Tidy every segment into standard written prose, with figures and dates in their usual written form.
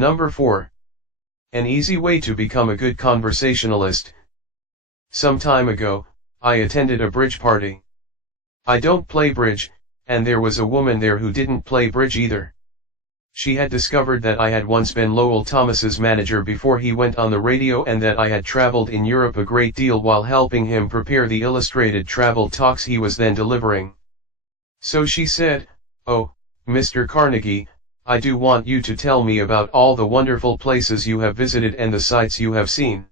Number 4. An easy way to become a good conversationalist. Some time ago, I attended a bridge party. I don't play bridge, and there was a woman there who didn't play bridge either. She had discovered that I had once been Lowell Thomas's manager before he went on the radio, and that I had traveled in Europe a great deal while helping him prepare the illustrated travel talks he was then delivering. So she said, "Oh, Mr. Carnegie, I do want you to tell me about all the wonderful places you have visited and the sights you have seen."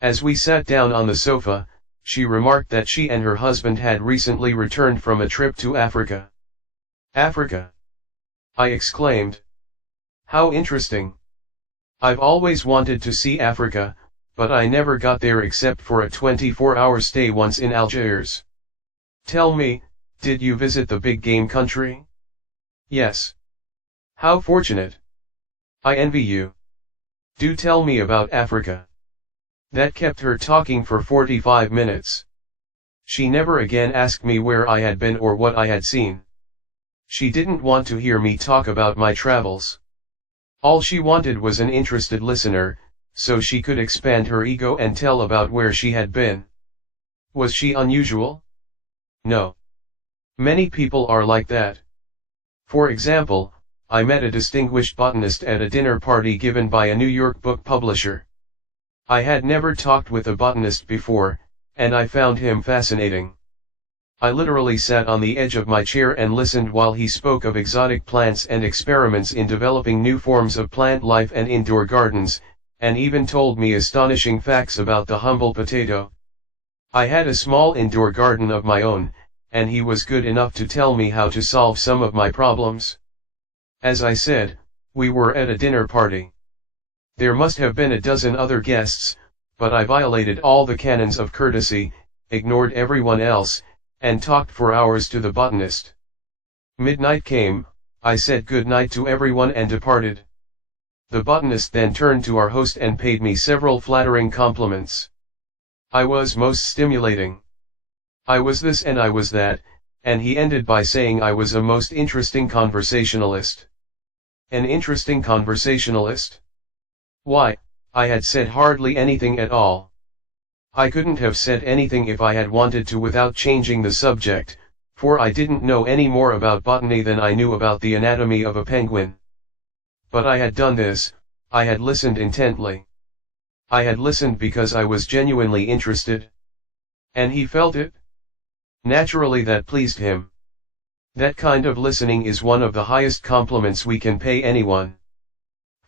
As we sat down on the sofa, she remarked that she and her husband had recently returned from a trip to Africa. Africa? I exclaimed. How interesting. I've always wanted to see Africa, but I never got there except for a 24-hour stay once in Algiers. Tell me, did you visit the big game country? Yes. How fortunate. I envy you. Do tell me about Africa. That kept her talking for 45 minutes. She never again asked me where I had been or what I had seen. She didn't want to hear me talk about my travels. All she wanted was an interested listener, so she could expand her ego and tell about where she had been. Was she unusual? No. Many people are like that. For example, I met a distinguished botanist at a dinner party given by a New York book publisher. I had never talked with a botanist before, and I found him fascinating. I literally sat on the edge of my chair and listened while he spoke of exotic plants and experiments in developing new forms of plant life and indoor gardens, and even told me astonishing facts about the humble potato. I had a small indoor garden of my own, and he was good enough to tell me how to solve some of my problems. As I said, we were at a dinner party. There must have been a dozen other guests, but I violated all the canons of courtesy, ignored everyone else, and talked for hours to the botanist. Midnight came, I said good night to everyone and departed. The botanist then turned to our host and paid me several flattering compliments. I was most stimulating. I was this and I was that, and he ended by saying I was a most interesting conversationalist. An interesting conversationalist? Why, I had said hardly anything at all. I couldn't have said anything if I had wanted to without changing the subject, for I didn't know any more about botany than I knew about the anatomy of a penguin. But I had done this, I had listened intently. I had listened because I was genuinely interested. And he felt it. Naturally that pleased him. That kind of listening is one of the highest compliments we can pay anyone.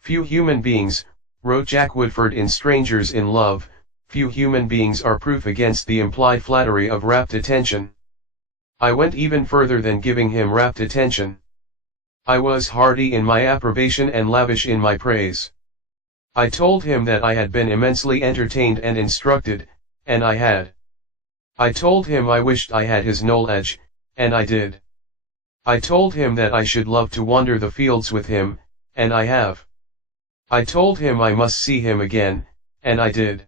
Few human beings, wrote Jack Woodford in Strangers in Love, few human beings are proof against the implied flattery of rapt attention. I went even further than giving him rapt attention. I was hearty in my approbation and lavish in my praise. I told him that I had been immensely entertained and instructed, and I had. I told him I wished I had his knowledge, and I did. I told him that I should love to wander the fields with him, and I have. I told him I must see him again, and I did.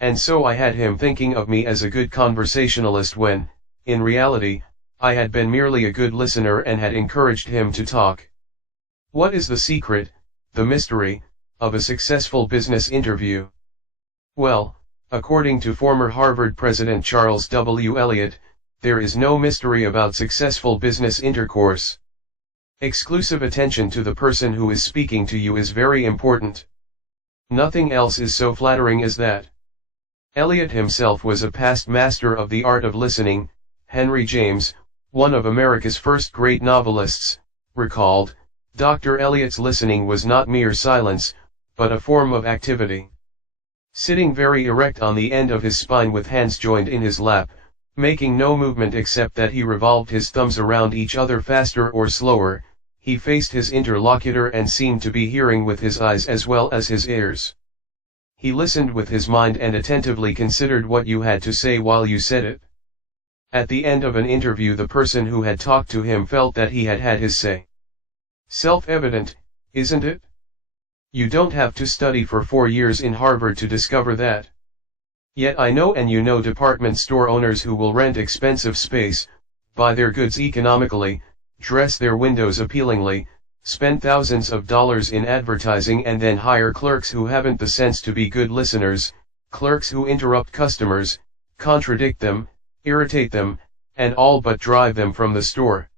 And so I had him thinking of me as a good conversationalist when, in reality, I had been merely a good listener and had encouraged him to talk. What is the secret, the mystery, of a successful business interview? Well, according to former Harvard President Charles W. Eliot, there is no mystery about successful business intercourse. Exclusive attention to the person who is speaking to you is very important. Nothing else is so flattering as that. Eliot himself was a past master of the art of listening. Henry James, one of America's first great novelists, recalled, Dr. Eliot's listening was not mere silence, but a form of activity. Sitting very erect on the end of his spine with hands joined in his lap, making no movement except that he revolved his thumbs around each other faster or slower, he faced his interlocutor and seemed to be hearing with his eyes as well as his ears. He listened with his mind and attentively considered what you had to say while you said it. At the end of an interview, the person who had talked to him felt that he had had his say. Self-evident, isn't it? You don't have to study for 4 years in Harvard to discover that. Yet I know and you know department store owners who will rent expensive space, buy their goods economically, dress their windows appealingly, spend thousands of dollars in advertising and then hire clerks who haven't the sense to be good listeners, clerks who interrupt customers, contradict them, irritate them, and all but drive them from the store.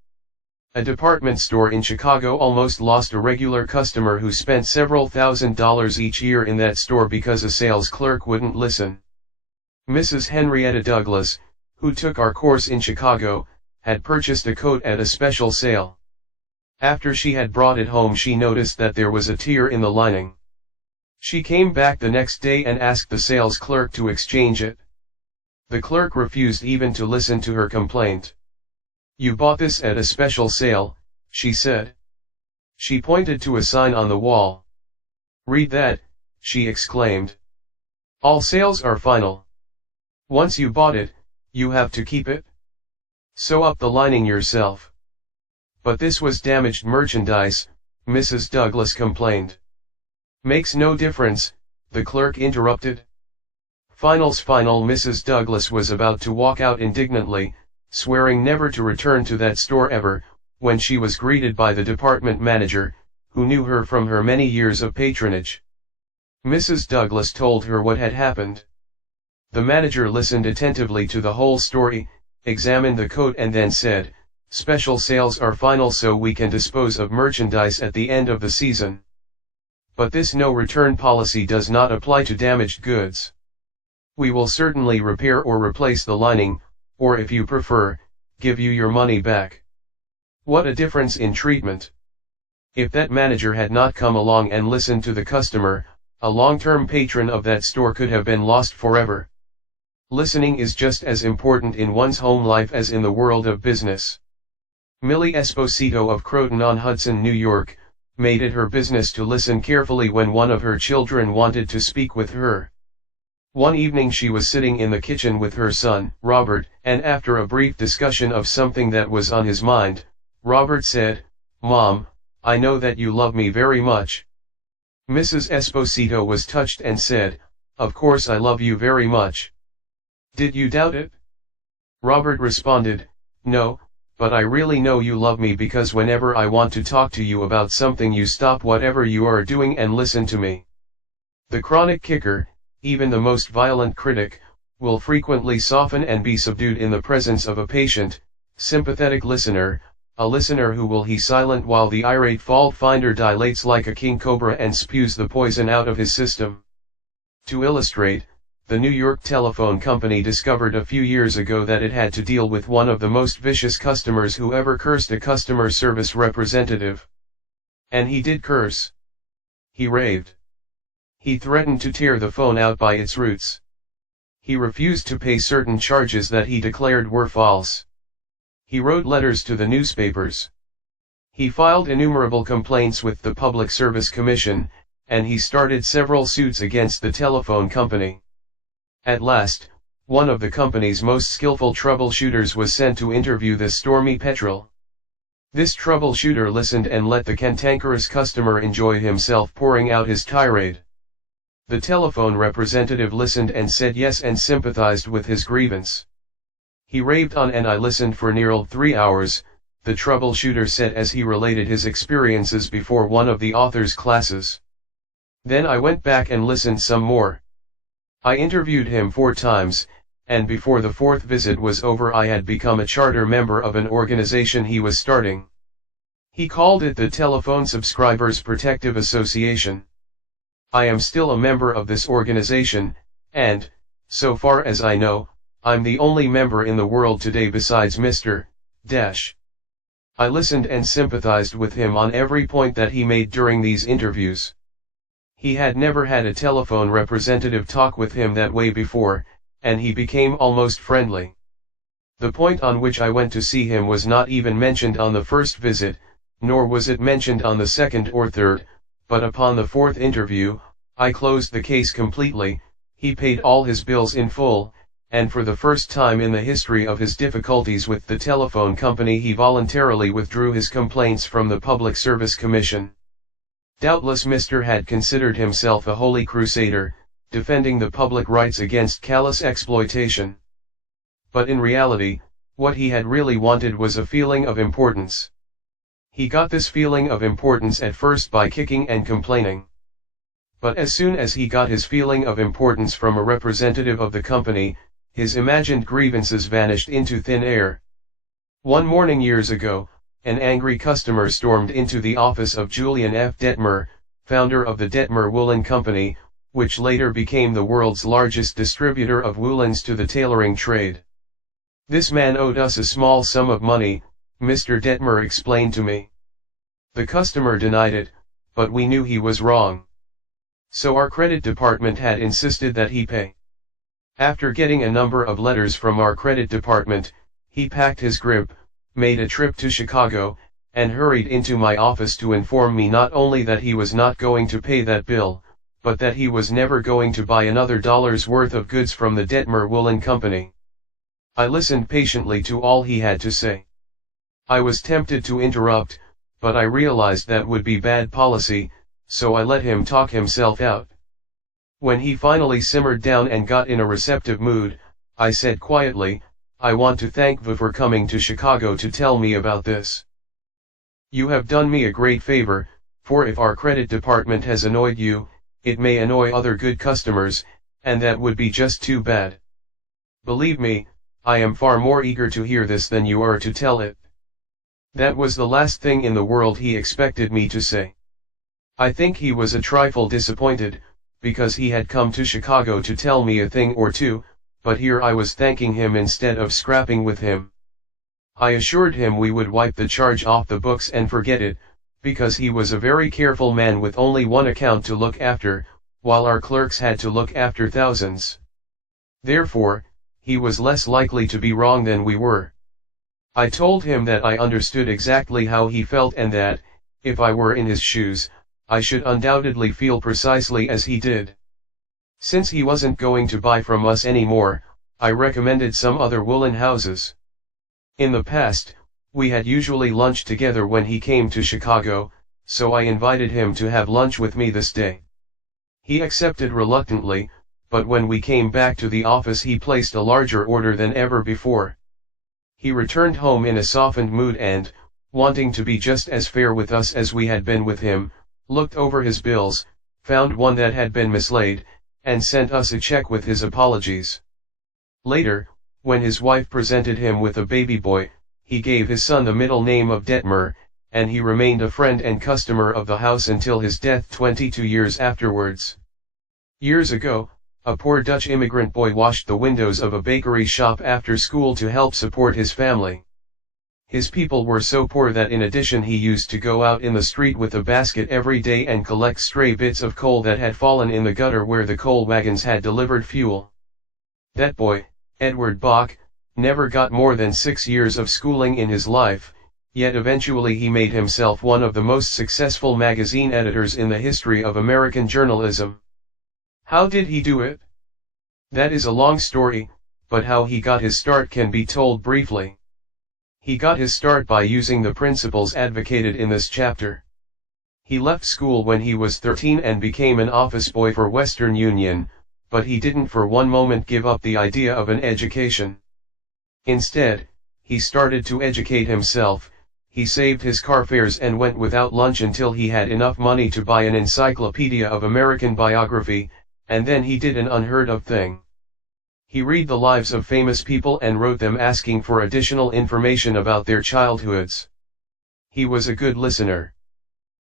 A department store in Chicago almost lost a regular customer who spent several $1,000s each year in that store because a sales clerk wouldn't listen. Mrs. Henrietta Douglas, who took our course in Chicago, had purchased a coat at a special sale. After she had brought it home, she noticed that there was a tear in the lining. She came back the next day and asked the sales clerk to exchange it. The clerk refused even to listen to her complaint. "You bought this at a special sale," she said. She pointed to a sign on the wall. "Read that," she exclaimed. "All sales are final. Once you bought it, you have to keep it. Sew up the lining yourself." "But this was damaged merchandise," Mrs. Douglas complained. "Makes no difference," the clerk interrupted. "Final's final." Mrs. Douglas was about to walk out indignantly, swearing never to return to that store ever, when she was greeted by the department manager, who knew her from her many years of patronage. Mrs. Douglas told her what had happened. The manager listened attentively to the whole story, examined the coat and then said, "Special sales are final, so we can dispose of merchandise at the end of the season. But this no-return policy does not apply to damaged goods. We will certainly repair or replace the lining, or if you prefer, give you your money back." What a difference in treatment! If that manager had not come along and listened to the customer, a long-term patron of that store could have been lost forever. Listening is just as important in one's home life as in the world of business. Millie Esposito of Croton-on-Hudson, New York, made it her business to listen carefully when one of her children wanted to speak with her. One evening she was sitting in the kitchen with her son, Robert, and after a brief discussion of something that was on his mind, Robert said, "Mom, I know that you love me very much." Mrs. Esposito was touched and said, "Of course I love you very much. Did you doubt it?" Robert responded, "No, but I really know you love me because whenever I want to talk to you about something you stop whatever you are doing and listen to me." The chronic kicker, even the most violent critic, will frequently soften and be subdued in the presence of a patient, sympathetic listener, a listener who will be silent while the irate fault finder dilates like a king cobra and spews the poison out of his system. To illustrate, the New York Telephone Company discovered a few years ago that it had to deal with one of the most vicious customers who ever cursed a customer service representative. And he did curse. He raved. He threatened to tear the phone out by its roots. He refused to pay certain charges that he declared were false. He wrote letters to the newspapers. He filed innumerable complaints with the Public Service Commission, and he started several suits against the telephone company. At last, one of the company's most skillful troubleshooters was sent to interview the stormy petrel. This troubleshooter listened and let the cantankerous customer enjoy himself pouring out his tirade. The telephone representative listened and said yes and sympathized with his grievance. "He raved on and I listened for nearly 3 hours," the troubleshooter said as he related his experiences before one of the author's classes. "Then I went back and listened some more. I interviewed him 4 times, and before the 4th visit was over I had become a charter member of an organization he was starting. He called it the Telephone Subscribers Protective Association. I am still a member of this organization, and, so far as I know, I'm the only member in the world today besides Mr. Dash. I listened and sympathized with him on every point that he made during these interviews. He had never had a telephone representative talk with him that way before, and he became almost friendly. The point on which I went to see him was not even mentioned on the first visit, nor was it mentioned on the second or third, but upon the 4th interview, I closed the case completely. He paid all his bills in full, and for the first time in the history of his difficulties with the telephone company he voluntarily withdrew his complaints from the Public Service Commission. Doubtless Mr. had considered himself a holy crusader, defending the public rights against callous exploitation. But in reality, what he had really wanted was a feeling of importance. He got this feeling of importance at first by kicking and complaining. But as soon as he got his feeling of importance from a representative of the company, his imagined grievances vanished into thin air. One morning years ago, an angry customer stormed into the office of Julian F. Detmer, founder of the Detmer Woolen Company, which later became the world's largest distributor of woolens to the tailoring trade. "This man owed us a small sum of money," Mr. Detmer explained to me. The customer denied it, but we knew he was wrong. So our credit department had insisted that he pay. After getting a number of letters from our credit department, he packed his grip, made a trip to Chicago, and hurried into my office to inform me not only that he was not going to pay that bill, but that he was never going to buy another dollar's worth of goods from the Detmer Woolen Company. I listened patiently to all he had to say. I was tempted to interrupt, but I realized that would be bad policy, so I let him talk himself out. When he finally simmered down and got in a receptive mood, I said quietly, "I want to thank you for coming to Chicago to tell me about this. You have done me a great favor, for if our credit department has annoyed you, it may annoy other good customers, and that would be just too bad. Believe me, I am far more eager to hear this than you are to tell it." That was the last thing in the world he expected me to say. I think he was a trifle disappointed, because he had come to Chicago to tell me a thing or two, but here I was thanking him instead of scrapping with him. I assured him we would wipe the charge off the books and forget it, because he was a very careful man with only one account to look after, while our clerks had to look after thousands. Therefore, he was less likely to be wrong than we were. I told him that I understood exactly how he felt and that, if I were in his shoes, I should undoubtedly feel precisely as he did. Since he wasn't going to buy from us anymore, I recommended some other woolen houses. In the past, we had usually lunched together when he came to Chicago, so I invited him to have lunch with me this day. He accepted reluctantly, but when we came back to the office he placed a larger order than ever before. He returned home in a softened mood and, wanting to be just as fair with us as we had been with him, looked over his bills, found one that had been mislaid, and sent us a check with his apologies. Later, when his wife presented him with a baby boy, he gave his son the middle name of Detmer, and he remained a friend and customer of the house until his death 22 years afterwards. Years ago, a poor Dutch immigrant boy washed the windows of a bakery shop after school to help support his family. His people were so poor that in addition he used to go out in the street with a basket every day and collect stray bits of coal that had fallen in the gutter where the coal wagons had delivered fuel. That boy, Edward Bach, never got more than 6 years of schooling in his life, yet eventually he made himself one of the most successful magazine editors in the history of American journalism. How did he do it? That is a long story, but how he got his start can be told briefly. He got his start by using the principles advocated in this chapter. He left school when he was 13 and became an office boy for Western Union, but he didn't for one moment give up the idea of an education. Instead, he started to educate himself. He saved his car fares and went without lunch until he had enough money to buy an encyclopedia of American biography, and then he did an unheard of thing. He read the lives of famous people and wrote them asking for additional information about their childhoods. He was a good listener.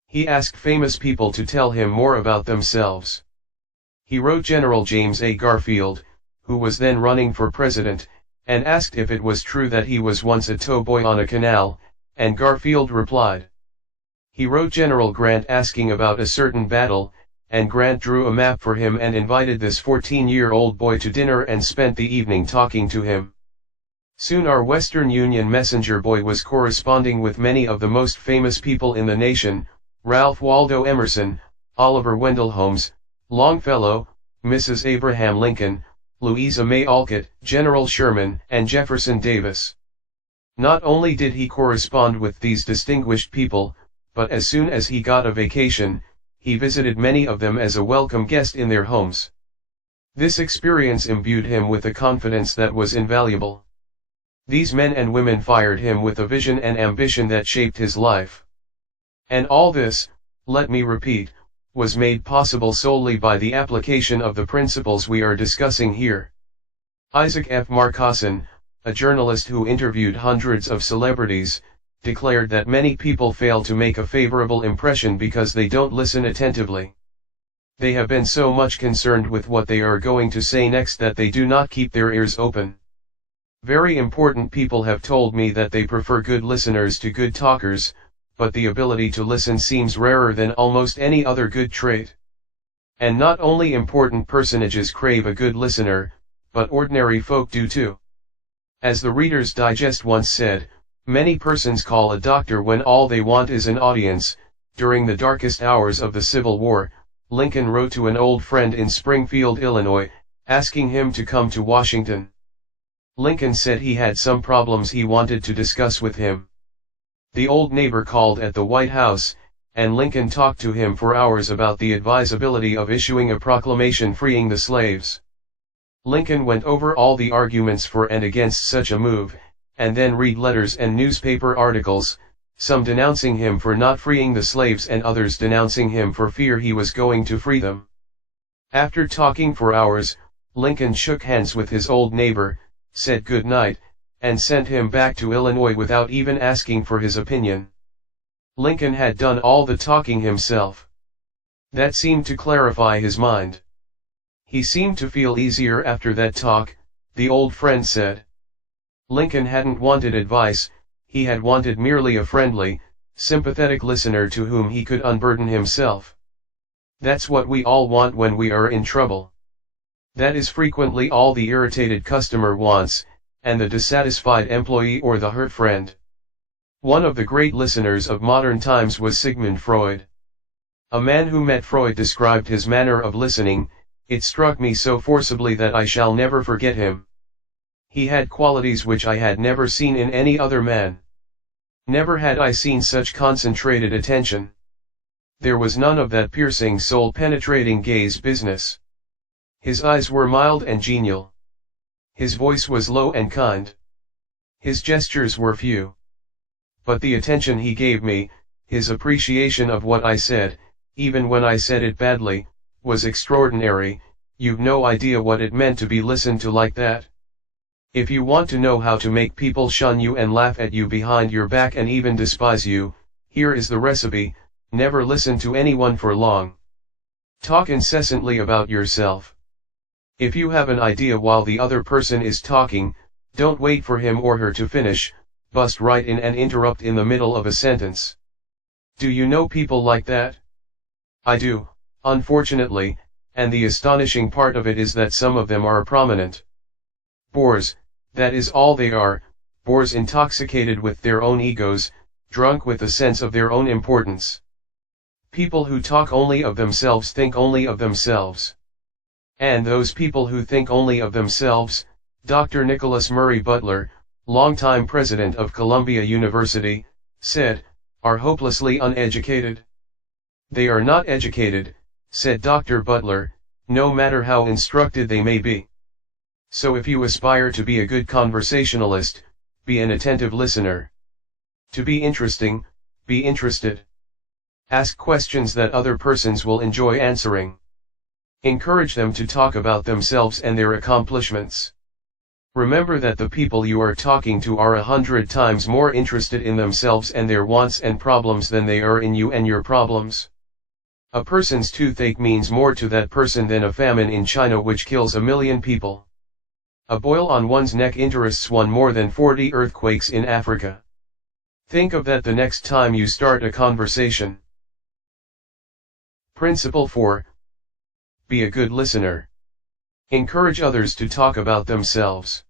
He asked famous people to tell him more about themselves. He wrote General James A. Garfield, who was then running for president, and asked if it was true that he was once a tow boy on a canal, and Garfield replied. He wrote General Grant asking about a certain battle, and Grant drew a map for him and invited this 14-year-old boy to dinner and spent the evening talking to him. Soon our Western Union messenger boy was corresponding with many of the most famous people in the nation: Ralph Waldo Emerson, Oliver Wendell Holmes, Longfellow, Mrs. Abraham Lincoln, Louisa May Alcott, General Sherman, and Jefferson Davis. Not only did he correspond with these distinguished people, but as soon as he got a vacation, he visited many of them as a welcome guest in their homes. This experience imbued him with a confidence that was invaluable. These men and women fired him with a vision and ambition that shaped his life. And all this, let me repeat, was made possible solely by the application of the principles we are discussing here. Isaac F. Marcosson, a journalist who interviewed hundreds of celebrities, declared that many people fail to make a favorable impression because they don't listen attentively. They have been so much concerned with what they are going to say next that they do not keep their ears open. Very important people have told me that they prefer good listeners to good talkers, but the ability to listen seems rarer than almost any other good trait. And not only important personages crave a good listener, but ordinary folk do too. As the Reader's Digest once said, many persons call a doctor when all they want is an audience. During the darkest hours of the Civil War, Lincoln wrote to an old friend in Springfield, Illinois, asking him to come to Washington. Lincoln said he had some problems he wanted to discuss with him. The old neighbor called at the White House, and Lincoln talked to him for hours about the advisability of issuing a proclamation freeing the slaves. Lincoln went over all the arguments for and against such a move, and then read letters and newspaper articles, some denouncing him for not freeing the slaves and others denouncing him for fear he was going to free them. After talking for hours, Lincoln shook hands with his old neighbor, said good night, and sent him back to Illinois without even asking for his opinion. Lincoln had done all the talking himself. That seemed to clarify his mind. He seemed to feel easier after that talk, the old friend said. Lincoln hadn't wanted advice, he had wanted merely a friendly, sympathetic listener to whom he could unburden himself. That's what we all want when we are in trouble. That is frequently all the irritated customer wants, and the dissatisfied employee or the hurt friend. One of the great listeners of modern times was Sigmund Freud. A man who met Freud described his manner of listening. It struck me so forcibly that I shall never forget him. He had qualities which I had never seen in any other man. Never had I seen such concentrated attention. There was none of that piercing soul-penetrating gaze business. His eyes were mild and genial. His voice was low and kind. His gestures were few. But the attention he gave me, his appreciation of what I said, even when I said it badly, was extraordinary. You've no idea what it meant to be listened to like that. If you want to know how to make people shun you and laugh at you behind your back and even despise you, here is the recipe: never listen to anyone for long. Talk incessantly about yourself. If you have an idea while the other person is talking, don't wait for him or her to finish, bust right in and interrupt in the middle of a sentence. Do you know people like that? I do, unfortunately, and the astonishing part of it is that some of them are prominent bores. That is all they are, bores intoxicated with their own egos, drunk with the sense of their own importance. People who talk only of themselves think only of themselves. And those people who think only of themselves, Dr. Nicholas Murray Butler, longtime president of Columbia University, said, are hopelessly uneducated. They are not educated, said Dr. Butler, no matter how instructed they may be. So if you aspire to be a good conversationalist, be an attentive listener. To be interesting, be interested. Ask questions that other persons will enjoy answering. Encourage them to talk about themselves and their accomplishments. Remember that the people you are talking to are 100 times more interested in themselves and their wants and problems than they are in you and your problems. A person's toothache means more to that person than a famine in China which kills 1 million people. A boil on one's neck interests one more than 40 earthquakes in Africa. Think of that the next time you start a conversation. Principle 4. Be a good listener. Encourage others to talk about themselves.